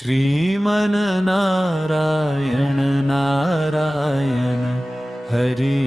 श्रीमन नारायण नारायण हरि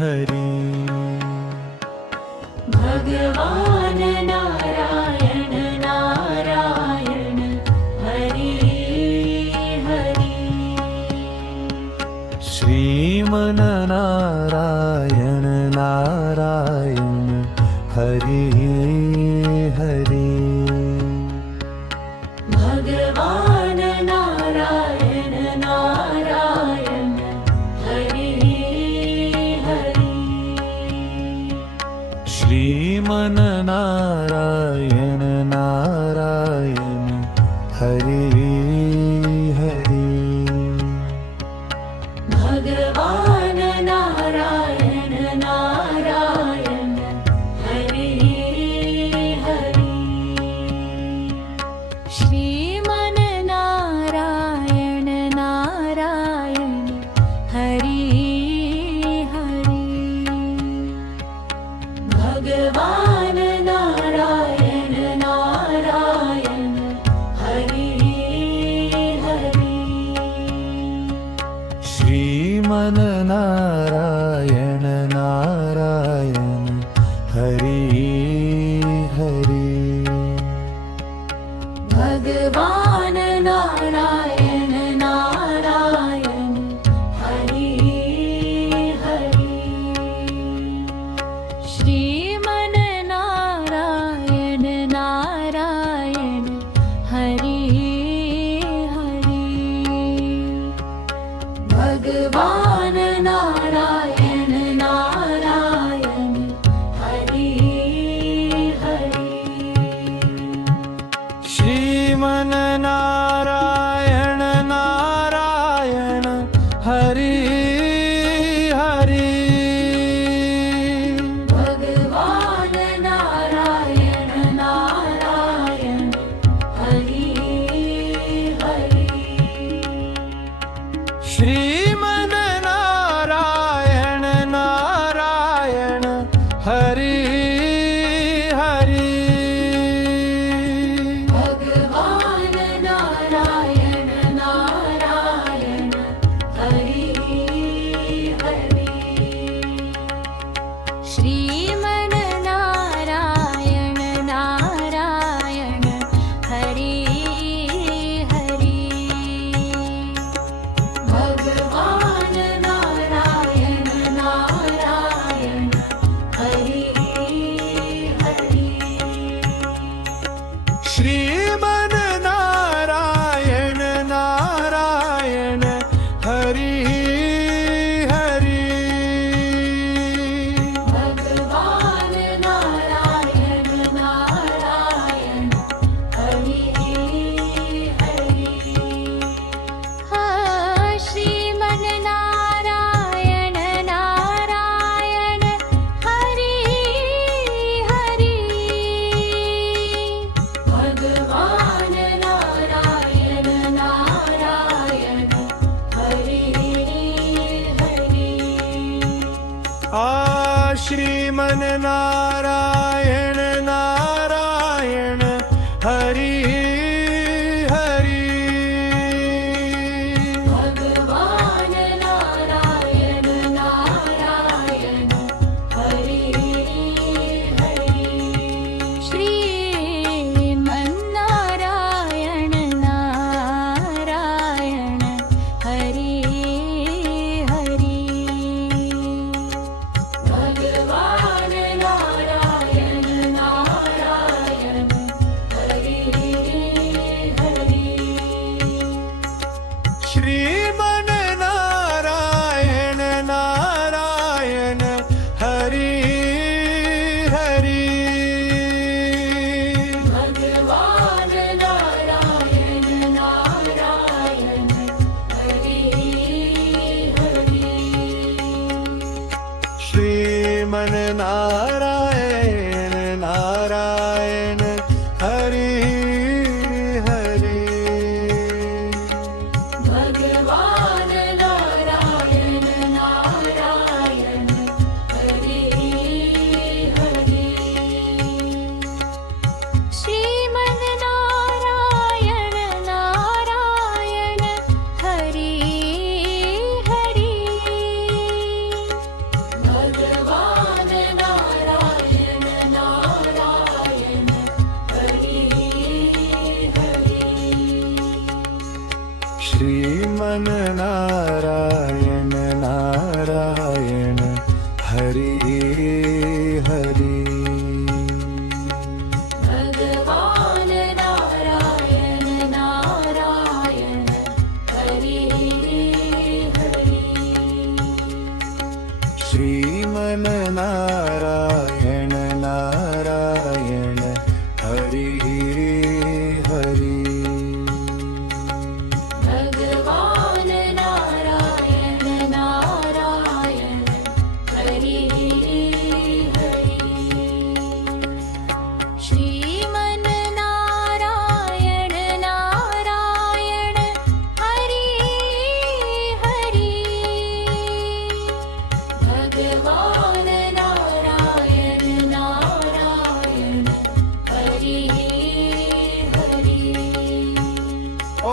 हरि। भगवान नारायण नारायण हरि हरि। श्रीमन नारायण नारायण हरि हरि। भगवान नारायण नारायण हरि हरि। श्रीमन नारायण नारायण हरि हरि। भगवान नारायण नारायण हरि हरि। श्रीमन नारायण नारायण हरि हरि। भगवान नारायण नारायण हरि हरि। श्रीमन नारायण नारायण हरि हरि। भगवान नारायण नारायण हरि हरि। श्रीमन नारायण नारायण हरि हरि। भगवान नारायण नारायण हरि हरि। श्रीमन नारायण नारायण हरि हरि। भगवान नारायण नारायण हरि हरि। श्रीमन नारायण नारायण हरि हरि। भगवान नारायण नारायण हरि हरि। श्रीमन नारायण नारायण हरि हरि। भगवान नारायण नारायण हरि हरि। श्रीमन नारायण नारायण हरि हरि। भगवान नारायण नारायण हरि हरि। श्रीमन नारायण नारायण हरि हरि। भगवान नारायण नारायण हरि हरि। श्रीमन नारायण नारायण हरि हरि। भगवान नारायण नारायण हरि हरि। श्रीमन नारायण नारायण हरि हरि। भगवान श्रीमन नारायण नारायण हरि हरि भगवान नारायण नारायण हरि हरि श्रीमन नारायण नारायण हरि हरि भगवान नारायण नारायण हरि हरि श्रीमन नारायण नारायण हरि हरि भगवान नारायण नारायण हरि हरि ओ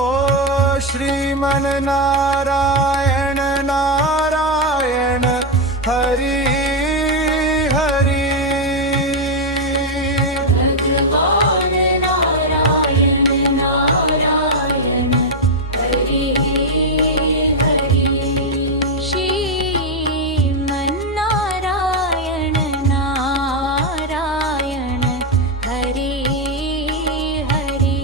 श्रीमन नारायण नारायण हरि हरि भगवान नारायण नारायण हरि हरि श्रीमन नारायण नारायण हरि हरि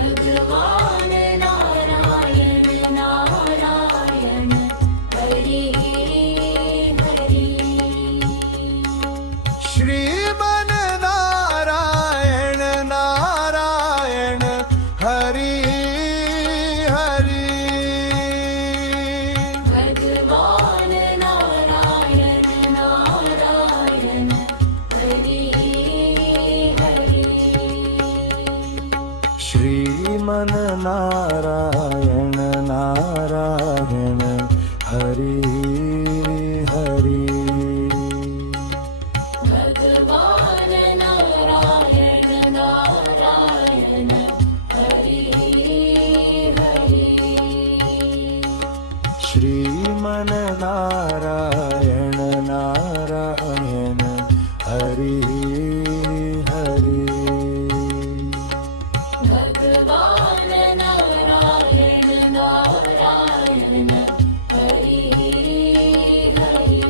भगवान नारायण नारायण हरि हरि श्रीमन नारायण नारायण हरि हरि भगवान नारायण नारायण हरि हरि श्रीमन नारायण नारायण हरि हरि भगवान नारायण नारायण हरि हरि श्रीमन नारायण नारायण हरि हरि भगवान नारायण नारायण हरि हरि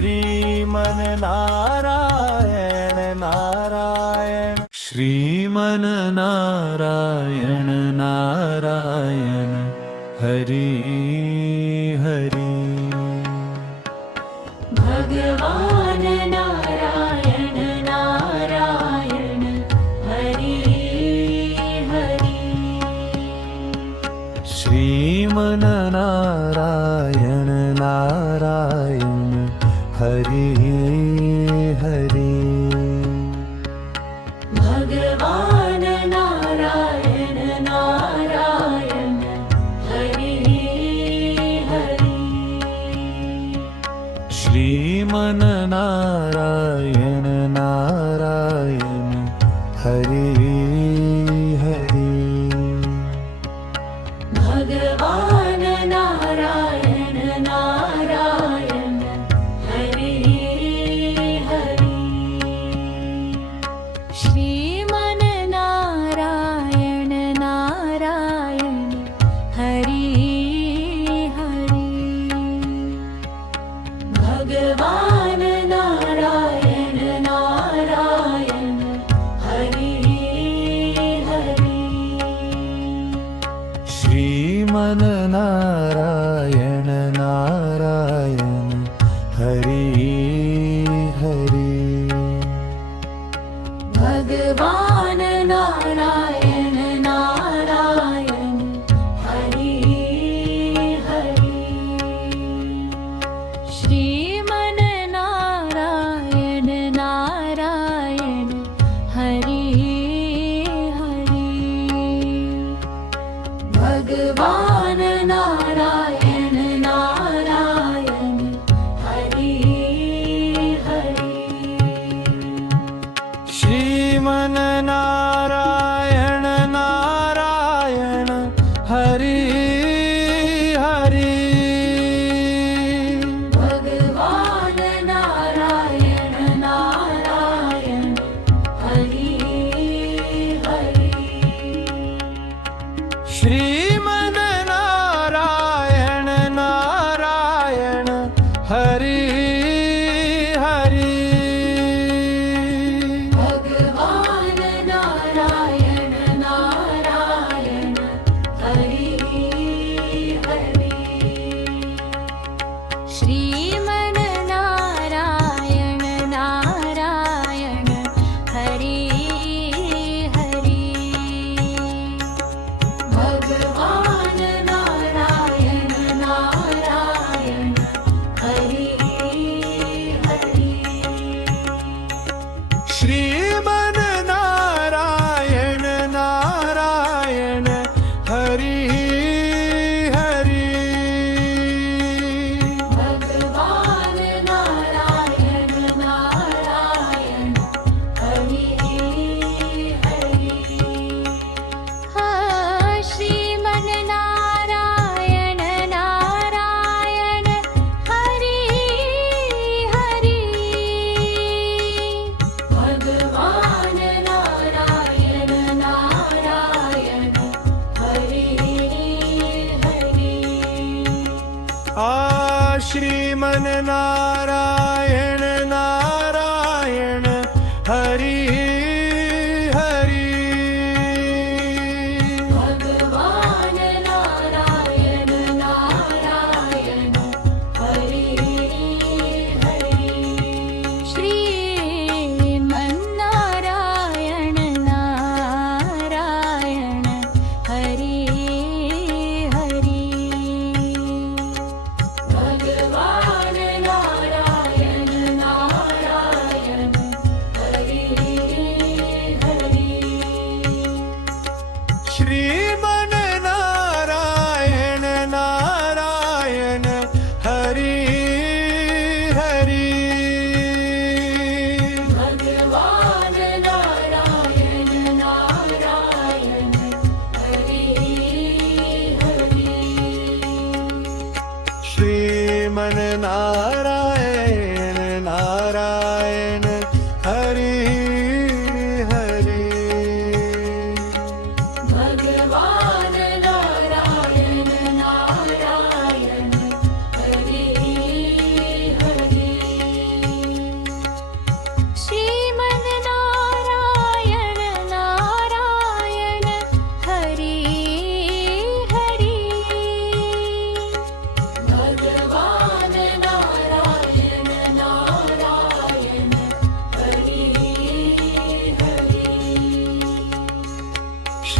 श्रीमन नारायण नारायण श्रीमन नारायण नारायण हरि हरि भगवान नारायण नारायण हरि हरि श्रीमन नारायण नारायण हरि हरि भगवान नारायण नारायण हरि हरि श्रीमन नारायण नारायण हरि हरि भगवान नारायण नारायण हरि हरि श्रीमन नारायण नारायण हरि हरि भगवान नारायण नारायण हरि हरि श्रीमन नारायण नारायण हरि हरि भगवान नारायण नारायण हरि हरि श्रीमन नारायण नारायण हरि हरि भगवान नारायण नारायण हरि हरि श्रीमन नारायण नारायण हरि हरि भगवान नारायण नारायण हरि हरि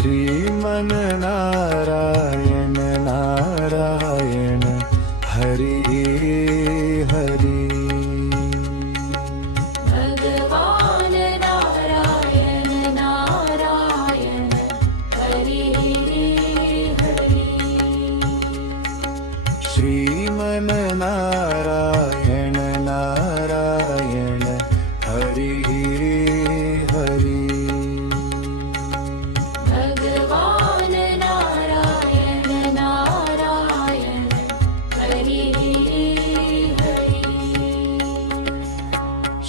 श्रीमन नारायण नारायण हरि हरि भगवान नारायण नारायण हरि हरि श्रीमन नारायण नारायण हरि हरि भगवान नारायण नारायण हरि हरि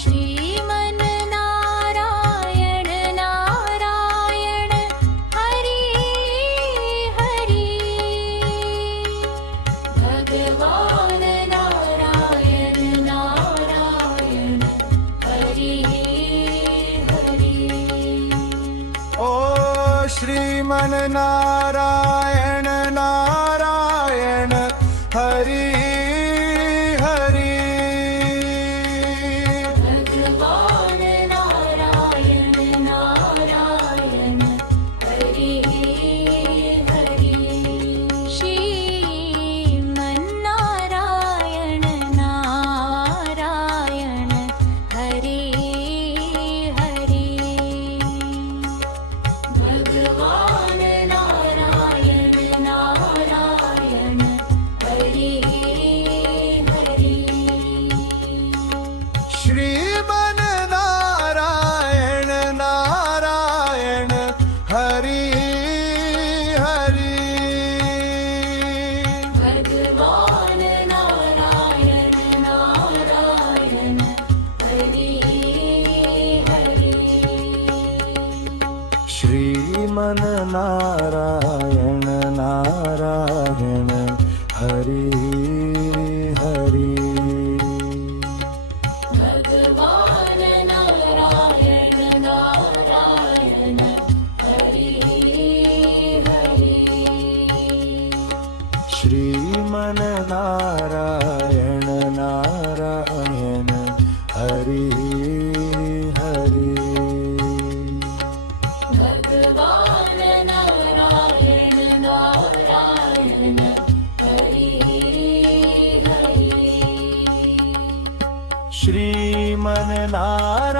श्रीमन नारायण नारायण हरि हरि भगवान नारायण नारायण हरि हरि ओ श्रीमन नारायण नारायण हरि हरि भगवान नारायण नारायण हरि हरि श्रीमन नारायण नारायण हरि हरि भगवान नारायण नारायण हरि हरि श्रीमन नारायण नारायण हरि हरि भगवान नारायण नारायण हरि हरि श्रीमन नारायण नारायण हरि हरि भगवान नारायण नारायण हरि हरि श्रीमन नारायण नारायण हरि हरि भगवान नारायण नारायण हरि हरि श्रीमन नारायण